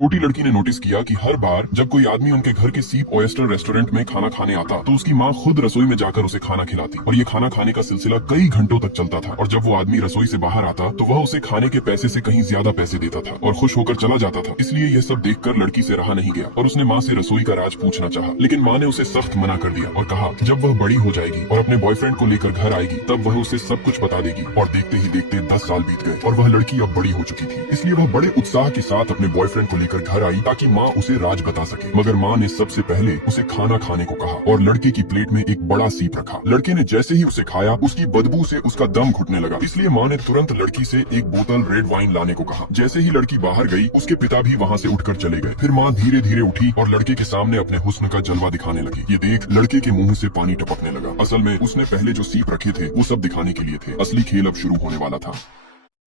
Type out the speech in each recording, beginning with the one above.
छोटी लड़की ने नोटिस किया कि हर बार जब कोई आदमी उनके घर के सीप ओएस्टर रेस्टोरेंट में खाना खाने आता तो उसकी माँ खुद रसोई में जाकर उसे खाना खिलाती और ये खाना खाने का सिलसिला कई घंटों तक चलता था। और जब वो आदमी रसोई से बाहर आता तो वह उसे खाने के पैसे से कहीं ज्यादा पैसे देता था और खुश होकर चला जाता था। इसलिए यह सब देखकर लड़की से रहा नहीं गया और उसने माँ से रसोई का राज पूछना चाहा, लेकिन माँ ने उसे सख्त मना कर दिया और कहा जब वह बड़ी हो जाएगी और अपने बॉयफ्रेंड को लेकर घर आएगी तब वह उसे सब कुछ बता देगी। और देखते ही देखते 10 साल बीत गए और वह लड़की अब बड़ी हो चुकी थी, इसलिए वह बड़े उत्साह के साथ अपने बॉयफ्रेंड को लेकर घर आई ताकि माँ उसे राज बता सके। मगर माँ ने सबसे पहले उसे खाना खाने को कहा और लड़के की प्लेट में एक बड़ा सीप रखा। लड़के ने जैसे ही उसे खाया उसकी बदबू से उसका दम घुटने लगा, इसलिए माँ ने तुरंत लड़की से एक बोतल रेड वाइन लाने को कहा। जैसे ही लड़की बाहर गई उसके पिता भी वहाँ से उठकर चले गए। फिर माँ धीरे धीरे उठी और लड़के के सामने अपने हुस्न का जलवा दिखाने लगी। ये देख लड़के के मुंह से पानी टपकने लगा। असल में उसने पहले जो सीप रखे थे वो सब दिखाने के लिए थे, असली खेल अब शुरू होने वाला था।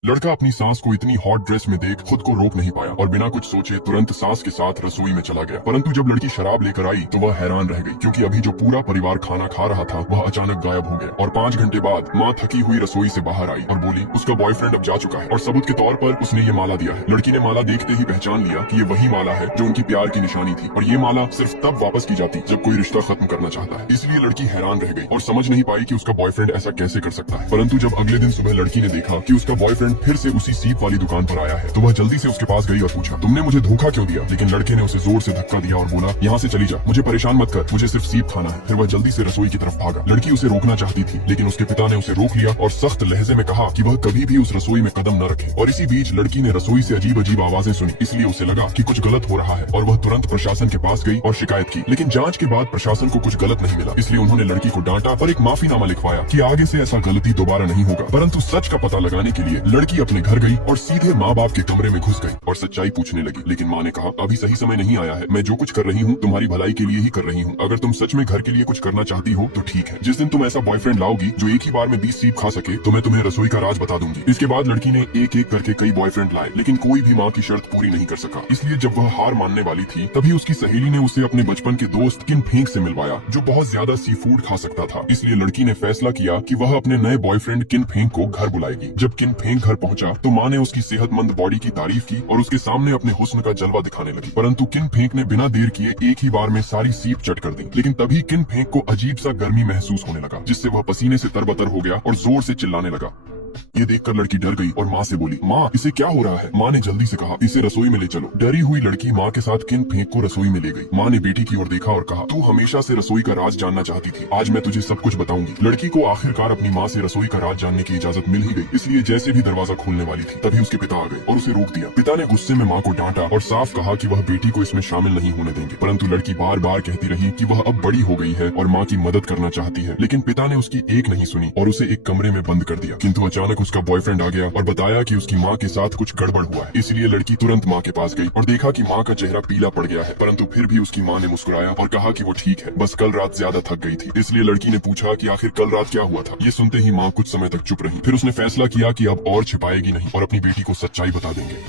लड़का अपनी सास को इतनी हॉट ड्रेस में देख खुद को रोक नहीं पाया और बिना कुछ सोचे तुरंत सास के साथ रसोई में चला गया। परंतु जब लड़की शराब लेकर आई तो वह हैरान रह गई, क्योंकि अभी जो पूरा परिवार खाना खा रहा था वह अचानक गायब हो गया। और 5 घंटे बाद माँ थकी हुई रसोई से बाहर आई और बोली उसका बॉयफ्रेंड अब जा चुका है और सबूत के तौर पर उसने ये माला दिया है। लड़की ने माला देखते ही पहचान लिया कि ये वही माला है जो उनकी प्यार की निशानी थी और ये माला सिर्फ तब वापस की जाती जब कोई रिश्ता खत्म करना चाहता है। इसलिए लड़की हैरान रह गई और समझ नहीं पाई कि उसका बॉयफ्रेंड ऐसा कैसे कर सकता है। परंतु जब अगले दिन सुबह लड़की ने देखा कि उसका बॉयफ्रेंड फिर से उसी वाली दुकान पर आया है तो वह जल्दी से उसके पास गई और पूछा तुमने मुझे धोखा क्यों दिया। लेकिन लड़के ने उसे जोर से धक्का दिया और बोला यहाँ से चली जा, मुझे परेशान मत कर, मुझे सिर्फ सीप खाना है। फिर वह जल्दी से रसोई की तरफ भागा। लड़की उसे रोकना चाहती थी लेकिन उसके पिता ने उसे रोक लिया और सख्त लहजे में कहा कि वह कभी भी उस रसोई में कदम न रखे। और इसी बीच लड़की ने रसोई से अजीब अजीब आवाजें सुनी, इसलिए उसे लगा कि कुछ गलत हो रहा है और वह तुरंत प्रशासन के पास गई और शिकायत की। लेकिन जांच के बाद प्रशासन को कुछ गलत नहीं मिला, इसलिए उन्होंने लड़की को डांटा और एक माफीनामा लिखवाया कि आगे से ऐसा गलती दोबारा नहीं होगा। परंतु सच का पता लगाने के लिए लड़की अपने घर गई और सीधे माँ बाप के कमरे में घुस गई और सच्चाई पूछने लगी। लेकिन माँ ने कहा अभी सही समय नहीं आया है, मैं जो कुछ कर रही हूँ तुम्हारी भलाई के लिए ही कर रही हूँ। अगर तुम सच में घर के लिए कुछ करना चाहती हो तो ठीक है। जिस दिन तुम ऐसा बॉयफ्रेंड लाओगी जो एक ही बार में 20 सीप खा सके तो मैं तुम्हें रसोई का राज बता दूंगी। इसके बाद लड़की ने एक एक करके कई बॉयफ्रेंड लाए, लेकिन कोई भी माँ की शर्त पूरी नहीं कर सका। इसलिए जब वह हार मानने वाली थी तभी उसकी सहेली ने उसे अपने बचपन के दोस्त किन फेंक से मिलवाया जो बहुत ज्यादा सी फूड खा सकता था। इसलिए लड़की ने फैसला किया कि वह अपने नए बॉयफ्रेंड किन फेंक को घर बुलाएगी। जब किन फेंक घर पहुंचा तो माँ ने उसकी सेहतमंद बॉडी की तारीफ की और उसके सामने अपने हुस्न का जलवा दिखाने लगी। परंतु किन फेंक ने बिना देर किए एक ही बार में सारी सीप चट कर दी। लेकिन तभी किन फेंक को अजीब सा गर्मी महसूस होने लगा, जिससे वह पसीने से तरबतर हो गया और जोर से चिल्लाने लगा। ये देखकर लड़की डर गई और माँ से बोली माँ इसे क्या हो रहा है। माँ ने जल्दी से कहा इसे रसोई में ले चलो। डरी हुई लड़की माँ के साथ किन फेंक को रसोई में ले गई। माँ ने बेटी की ओर देखा और कहा तू हमेशा से रसोई का राज जानना चाहती थी, आज मैं तुझे सब कुछ बताऊंगी। लड़की को आखिरकार अपनी माँ से रसोई का राज जानने की इजाजत मिल ही गई, इसलिए जैसे भी दरवाजा खोलने वाली थी तभी उसके पिता आ गए और उसे रोक दिया। पिता ने गुस्से में माँ को डांटा और साफ कहा कि वह बेटी को इसमें शामिल नहीं होने देंगे। परंतु लड़की बार बार कहती रही कि वह अब बड़ी हो गई है और माँ की मदद करना चाहती है। लेकिन पिता ने उसकी एक नहीं सुनी और उसे एक कमरे में बंद कर दिया। किंतु अचानक उसका बॉयफ्रेंड आ गया और बताया कि उसकी माँ के साथ कुछ गड़बड़ हुआ है। इसलिए लड़की तुरंत माँ के पास गई और देखा कि माँ का चेहरा पीला पड़ गया है। परंतु फिर भी उसकी माँ ने मुस्कुराया और कहा कि वो ठीक है, बस कल रात ज्यादा थक गई थी। इसलिए लड़की ने पूछा कि आखिर कल रात क्या हुआ था। ये सुनते ही माँ कुछ समय तक चुप रही। फिर उसने फैसला किया कि अब और छिपाएगी नहीं और अपनी बेटी को सच्चाई बता देंगे।